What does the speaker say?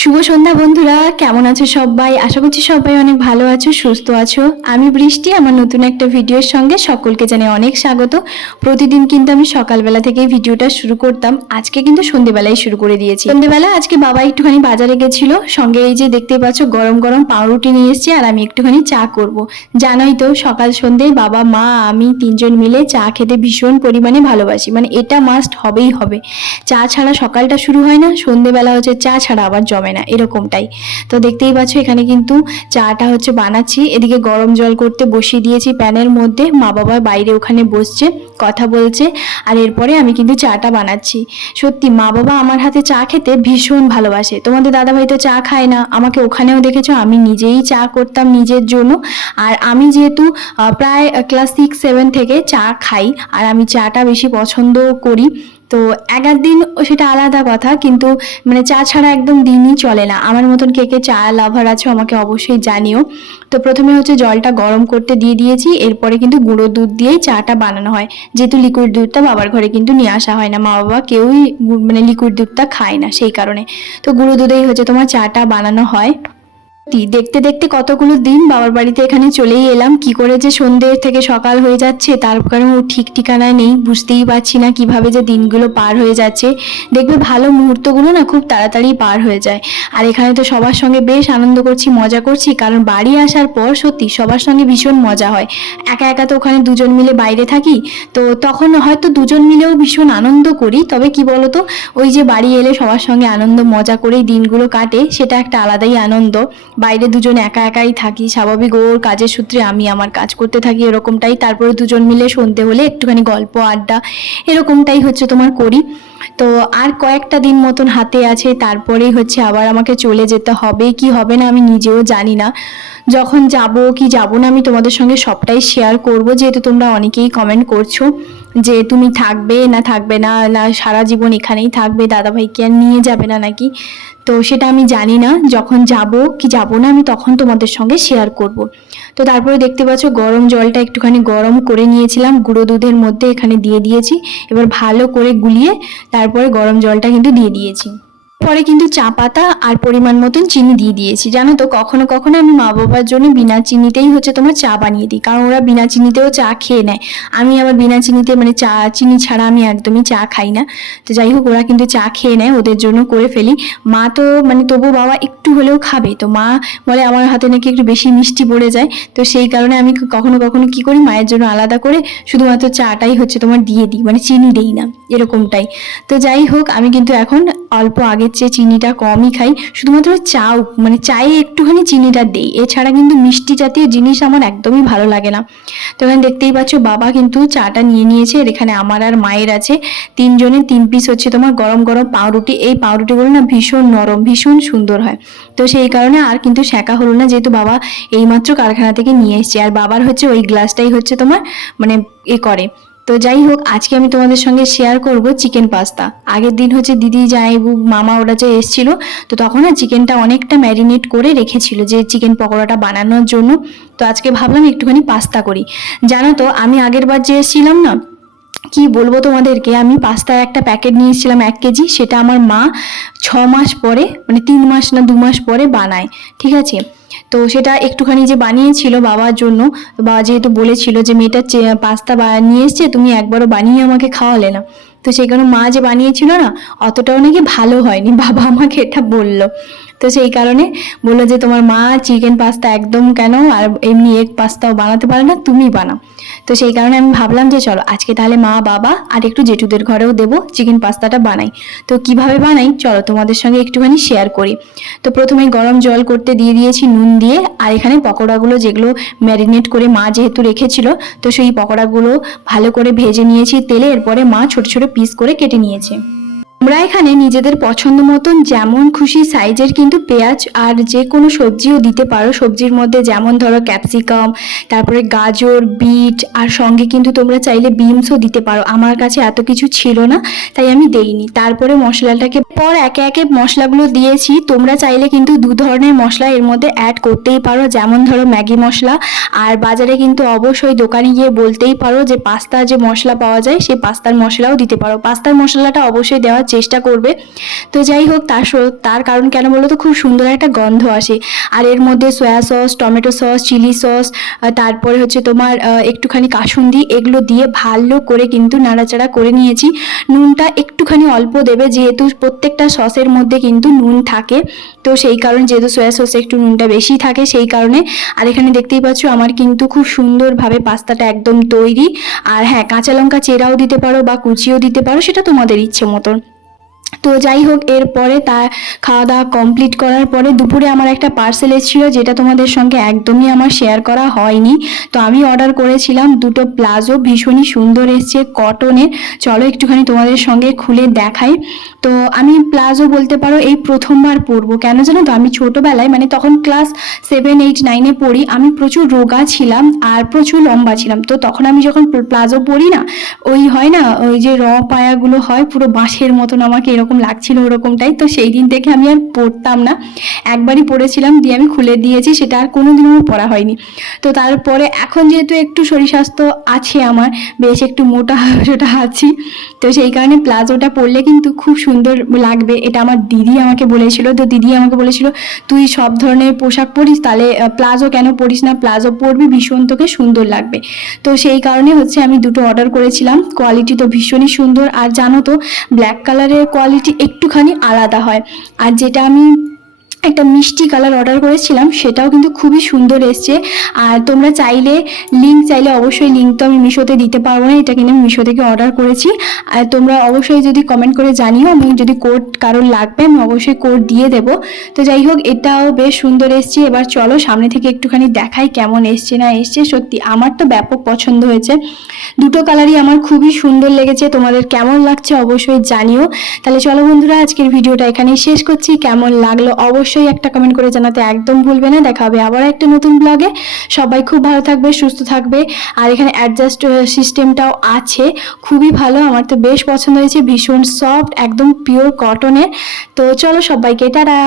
শুভ সন্ধ্যা বন্ধুরা, কেমন আছো সবাই? আশা করছি সবাই অনেক ভালো আছো, সুস্থ আছো। আমি বৃষ্টি, আমার নতুন একটা ভিডিওর সঙ্গে সকলকে জানাই অনেক স্বাগত। প্রতিদিন কিন্তু আমি সকালবেলা থেকে ভিডিওটা শুরু করতাম, আজকে কিন্তু সন্ধেবেলায় শুরু করে দিয়েছি। সন্ধেবেলা আজকে বাবা একটুখানি বাজারে গেছিল, সঙ্গে এই যে দেখতে পাচ্ছ গরম গরম পাউরুটি নিয়ে এসেছি, আর আমি একটুখানি চা করব। জানোই তো সকাল সন্ধে বাবা মা আমি তিনজন মিলে চা খেতে ভীষণ পরিমাণে ভালোবাসি, মানে এটা মাস্ট হবেই হবে। চা ছাড়া সকালটা শুরু হয় না, সন্ধেবেলা হচ্ছে চা ছাড়া আবার জমে না, এরকমটাই। তো দেখতেই পাচ্ছ এখানে কিন্তু চাটা হচ্ছে বানাচ্ছি, এদিকে গরম জল করতে বসিয়ে দিয়েছি প্যানের মধ্যে। মা বাবা বাইরে ওখানে বসছে, কথা বলছে, আর এরপরে আমি কিন্তু চাটা বানাচ্ছি। সত্যি মা বাবা আমার হাতে চা খেতে ভীষণ ভালোবাসে। তোমাদের দাদাভাই তো চা খায় না, আমাকে ওখানেও দেখেছো আমি নিজেই চা করতাম নিজের জন্য। আর আমি যেহেতু প্রায় ক্লাস 6-7 থেকে চা খাই, আর আমি চাটা বেশি পছন্দ করি। তো এক দিন সেটা আলাদা কথা, কিন্তু মানে চা ছাড়া একদম দিনই চলে না। আমার মতন কে কে চা লাভার আছো আমাকে অবশ্যই জানিও। তো প্রথমে হচ্ছে জলটা গরম করতে দিয়ে দিয়েছি, এরপরে কিন্তু গুঁড়ো দুধ দিয়েই চাটা বানানো হয়। যেহেতু লিকুইড দুধটা বাবার ঘরে কিন্তু নিয়ে আসা হয় না, মা বাবা কেউই মানে লিকুইড দুধটা খায় না, সেই কারণে তো গুঁড়ো দুধেই হচ্ছে তোমার চাটা বানানো হয়। দেখতে দেখতে কতগুলো দিন বাবার বাড়িতে এখানে চলেই এলাম, কি করে যে সন্ধ্যে থেকে সকাল হয়ে যাচ্ছে তার কারণ ঠিক ঠিকানা নেই, বুঝতেই পারছি না কিভাবে যে দিনগুলো পার হয়ে যাচ্ছে। দেখবে ভালো মুহূর্তগুলো না খুব তাড়াতাড়ি পার হয়ে যায়। আর এখানে তো সবার সঙ্গে বেশ আনন্দ করছি, মজা করছি, কারণ বাড়ি আসার পর সত্যি সবার সঙ্গে ভীষণ মজা হয়। একা একা তো ওখানে দুজন মিলে বাইরে থাকি, তো তখন হয়তো দুজন মিলেও ভীষণ আনন্দ করি, তবে কি বলতো, ওই যে বাড়ি এলে সবার সঙ্গে আনন্দ মজা করেই দিনগুলো কাটে, সেটা একটা আলাদাই আনন্দ। বাইরে দুজন একা একাই থাকি, স্বাভাবিক, ওর কাজের সূত্রে আমি আমার কাজ করতে থাকি, এরকমটাই। তারপরে দুজন মিলে সন্ধে হলে একটুখানি গল্প আড্ডা এরকমটাই হচ্ছে তোমার করি। তো আর কয়েকটা দিন মতন হাতে আছে, তারপরেই হচ্ছে আবার আমাকে চলে যেতে হবে, কি হবে না আমি নিজেও জানি না। যখন যাব কি যাব না আমি তোমাদের সঙ্গে সবটাই শেয়ার করব, যেহেতু তোমরা অনেকেই কমেন্ট করছো যে তুমি থাকবে না থাকবে না, না সারা জীবন এখানেই থাকবে, দাদাভাইকে আর নিয়ে যাবে না নাকি। তো সেটা আমি জানি না, যখন যাব কি যাব না আমি তখন তোমাদের সঙ্গে শেয়ার করব। তো তারপরে দেখতে পাচ্ছ গরম জলটা একটুখানি গরম করে নিয়েছিলাম, গুঁড়ো দুধের মধ্যে এখানে দিয়ে দিয়েছি। এবার ভালো করে গুলিয়ে তারপরে গরম জলটা কিন্তু দিয়ে দিয়েছি। পরে কিন্তু চা পাতা আর পরিমাণ মতন চিনি দিয়ে দিয়েছি। জানো তো কখনো কখনো আমি মা বাবার জন্য বিনা চিনিতেই হচ্ছে তোমার চা বানিয়ে দিই, কারণ ওরা বিনা চিনিতেও চা খেয়ে নেয়। আমি আবার বিনা চিনিতে মানে চা চিনি ছাড়া আমি একদমই চা খাই না। তো যাই হোক ওরা কিন্তু চা খেয়ে নেয়, ওদের জন্য করে ফেলি। মা তো মানে তবু বাবা একটু হলেও খাবে, তো মা বলে আমার হাতে নাকি একটু বেশি মিষ্টি পড়ে যায়, তো সেই কারণে আমি কখনো কখনো কি করি, মায়ের জন্য আলাদা করে শুধুমাত্র চাটাই হচ্ছে তোমার দিয়ে দিই, মানে চিনি দেই না, এরকমটাই। তো যাই হোক আমি কিন্তু এখন অল্প আগের চেয়ে চিনিটা কমই খাই, শুধুমাত্র চাও মানে চায়ে একটুখানি চিনিটা দেই, এছাড়া কিন্তু মিষ্টি জাতীয় জিনিস আমার একদমই ভালো লাগে না। তো এখানে দেখতেই পাচ্ছ বাবা কিন্তু চাটা নিয়ে নিয়েছে, আর এখানে আমার আর মায়ের আছে তিনজনের 3 পিস হচ্ছে তোমার গরম গরম পাউরুটি। এই পাউরুটিগুলো না ভীষণ নরম, ভীষণ সুন্দর হয়, তো সেই কারণে আর কিন্তু সেঁকা হলো না, যেহেতু বাবা এইমাত্র কারখানা থেকে নিয়ে এসছে। আর বাবার হচ্ছে ওই গ্লাসটাই হচ্ছে তোমার মানে করে। তো যাই হোক আজকে আমি তোমাদের সঙ্গে শেয়ার করব চিকেন পাস্তা। আগের দিন হচ্ছে দিদি জামাইবু মামা ওরা যে এসেছিল, তো তখন না চিকেনটা অনেকটা ম্যারিনেট করে রেখেছিল যে চিকেন পকোড়াটা বানানোর জন্য। তো আজকে ভাবলাম একটুখানি পাস্তা করি। জানো তো আমি আগের বার যে এসেছিলাম না, কি বলবো তোমাদেরকে, আমি পাস্তার একটা প্যাকেট নিয়ে এসেছিলাম 1 কেজি, সেটা আমার মা 6 মাস পরে মানে 3 মাস না 2 মাস পরে বানায়, ঠিক আছে। তো সেটা একটুখানি যে বানিয়েছিল বাবার জন্য, বাবা যেহেতু বলেছিল যে মেয়েটা পাস্তা নিয়ে এসছে, তুমি একবারও বানিয়ে আমাকে খাওয়ালে না, তো সেই কারণে মা যে বানিয়েছিল না অতটাও নাকি ভালো হয়নি, বাবা আমাকে এটা বলল। তো সেই কারণে বললো যে তোমার মা চিকেন পাস্তা একদম কেন আর এমনি এগ পাস্তাও বানাতে পারে না, তুমি বানাও। তো সেই কারণে আমি ভাবলাম যে চলো আজকে তাহলে মা বাবা আর একটু জেঠুদের ঘরেও দেবো, চিকেন পাস্তাটা বানাই। তো কিভাবে বানাই চলো তোমাদের সঙ্গে একটুখানি শেয়ার করি। তো প্রথমে গরম জল করতে দিয়ে দিয়েছি নুন দিয়ে, আর এখানে পকোড়াগুলো যেগুলো ম্যারিনেট করে মা যেহেতু রেখেছিল, তো সেই পকোড়াগুলো ভালো করে ভেজে নিয়েছি তেলে, এরপরে মা ছোট ছোট পিস করে কেটে নিয়েছে। তোমরা এখানে নিজেদের পছন্দ মতন যেমন খুশি সাইজের কিন্তু পেঁয়াজ আর যে কোনো সবজিও দিতে পারো। সবজির মধ্যে যেমন ধরো ক্যাপসিকাম, তারপরে গাজর, বিট, আর সঙ্গে কিন্তু তোমরা চাইলে বিনসও দিতে পারো। আমার কাছে এত কিছু ছিল না তাই আমি দেইনি। তারপরে মশলাটাকে পর একে একে মশলাগুলো দিয়েছি। তোমরা চাইলে কিন্তু 2 ধরনের মশলা এর মধ্যে অ্যাড করতেই পারো, যেমন ধরো ম্যাগি মশলা, আর বাজারে কিন্তু অবশ্যই দোকানে গিয়ে বলতেই পারো যে পাস্তা যে মশলা পাওয়া যায় সেই পাস্তার মশলাও দিতে পারো। পাস্তার মশলাটা অবশ্যই দেওয়ার চেষ্টা করবে। তো যাই হোক, তার কারণ কেন বলো তো, খুব সুন্দর একটা গন্ধ আসে। আর এর মধ্যে soya sauce, tomato sauce, chilli sauce, তারপরে হচ্ছে তোমার একটুখানি কাসুন্দি, এগুলো দিয়ে ভালো করে কিন্তু নাড়াচাড়া করে নিয়েছি। নুনটা একটুখানি অল্প দেবে, যেহেতু প্রত্যেকটা সসের মধ্যে কিন্তু নুন থাকে, তো সেই কারণে যেহেতু সয়া সসে একটু নুনটা বেশি থাকে সেই কারণে। আর এখানে দেখতেই পাচ্ছ আমার কিন্তু খুব সুন্দরভাবে পাস্তাটা একদম তৈরি। আর হ্যাঁ, কাঁচা লঙ্কা চেরাও দিতে পারো বা কুচিও দিতে পারো, সেটা তোমাদের ইচ্ছে মতন। তো যাই হোক, এরপরে তা খাওয়া দাওয়া কমপ্লিট করার পরে দুপুরে আমার একটা পার্সেল এসেছিলো, যেটা তোমাদের সঙ্গে একদমই আমার শেয়ার করা হয়নি। তো আমি অর্ডার করেছিলাম দুটো প্লাজো, ভীষণই সুন্দর এসছে কটনের। চলো একটুখানি তোমাদের সঙ্গে খুলে দেখাই। তো আমি প্লাজো বলতে পারো এই প্রথমবার পরবো, কেন জানো তো, আমি ছোটোবেলায় মানে তখন ক্লাস 7, 8, 9-এ পড়ি, আমি প্রচুর রোগা ছিলাম আর প্রচুর লম্বা ছিলাম। তো তখন আমি যখন প্লাজো পরি না, ওই হয় না, ওই যে পায়াগুলো হয় পুরো বাঁশের মতন, আমাকে এরকম লাগছিল ওরকমটাই। তো সেই দিন থেকে আমি আর পরতাম না, একবারই পরেছিলাম, দিয়ে আমি খুলে দিয়েছি, সেটা আর কোনোদিনও পরা হয়নি। তো তারপরে এখন যেহেতু একটু শরীর স্বাস্থ্য আছে আমার, বেশ একটু মোটা সোটা আছি, তো সেই কারণে প্লাজোটা পরলে কিন্তু খুব সুন্দর লাগবে, এটা আমার দিদি আমাকে বলেছিল। তো দিদি আমাকে বলেছিল, তুই সব ধরনের পোশাক পরিস, তাহলে প্লাজো কেন পরিস না, প্লাজো পরবি, ভীষণ তোকে সুন্দর লাগবে। তো সেই কারণে হচ্ছে আমি দুটো অর্ডার করেছিলাম। কোয়ালিটি তো ভীষণই সুন্দর, আর জানো তো ব্ল্যাক কালারের কোয়ালিটি একটুখানি আলাদা হয়। আর যেটা আমি একটা মিষ্টি কালার অর্ডার করেছিলাম, সেটাও কিন্তু খুবই সুন্দর এসছে। আর তোমরা চাইলে অবশ্যই লিঙ্ক তো আমি মিশোতে দিতে পারবো না, এটা কিন্তু আমি মিশো থেকে অর্ডার করেছি। আর তোমরা অবশ্যই যদি কমেন্ট করে জানিও, আমি যদি কোড কারোর লাগবে আমি অবশ্যই কোড দিয়ে দেবো। তো যাই হোক, এটাও বেশ সুন্দর এসছে। এবার চলো সামনে থেকে একটুখানি দেখাই কেমন এসছে না এসছে। সত্যি আমার তো ব্যাপক পছন্দ হয়েছে, দুটো কালারই আমার খুবই সুন্দর লেগেছে। তোমাদের কেমন লাগছে অবশ্যই জানিও। তাহলে চলো বন্ধুরা, আজকের ভিডিওটা এখানেই শেষ করছি। কেমন লাগলো অবশ্যই একটা কমেন্ট করে জানাতে একদম ভুলবে না। দেখা হবে আবার একটা নতুন ব্লগে। সবাই খুব ভালো থাকবে, সুস্থ থাকবে। আর এখানে অ্যাডজাস্ট সিস্টেমটাও আছে, খুবই ভালো, আমার তো বেশ পছন্দ হয়েছে, ভীষণ সফট, একদম পিওর কটনের। তো চলো সবাইকে টাটা।